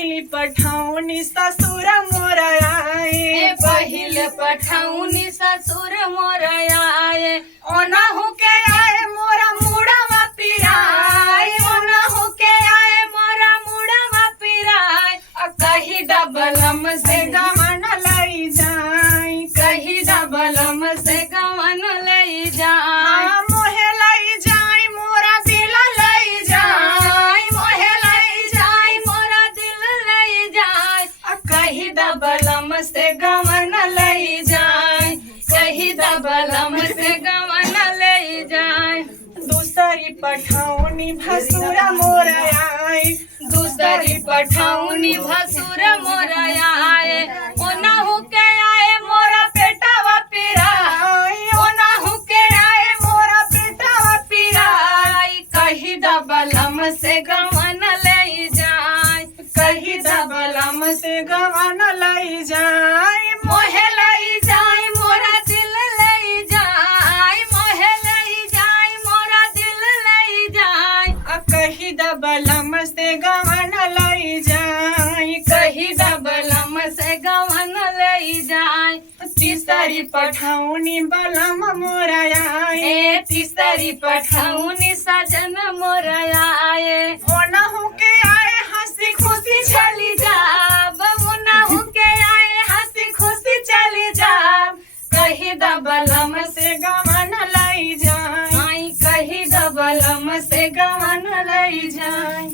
पहिली पठौनी ससुर मोर आए, पहिल पठौनी ससुर मोर आए, ओनाहु के आए मोरा मुड़वा पिराए, ओनाहु के आए मोरा मुड़वा पिराए। कही दबलम से गवन लई जाई, कही दबलम से गवन ले जाए, मोहे लई जाई मोरा दिल लई जाई, मोहे ले जाए मोरा दिल ले जाए। कही दबलम से गवन ले जाए, कही दबलम से गवन ले जाए। दूसरी पठौनी भसुर मोर आए, दूसरी पठौनी भसुर मोर आए, ओनाहु के आए मोरा पेटवा पिराई, ओनाहु के आए मोरा पेटवा पिराई। कही दबलम से गवन ले जाए, कही दबलम से गवन लई जाई, मोहे ले जाए मोरा दिल ले जाए, मोहे ले जाए मोरा दिल ले जाए। कही दबलम से गवन लई जाई, कही दबलम से गवन ले जाए। तीसरी पठौनी बलम मोर आए, तीसरी पठौनी सजन मोर आए, ओनाहु के आए हंसी खुशी चली जाब, ओनाहु के आए हंसी खुशी चली जाब। कही दबलम से गवन लई जाई, कही दबलम से गवन ले जाए।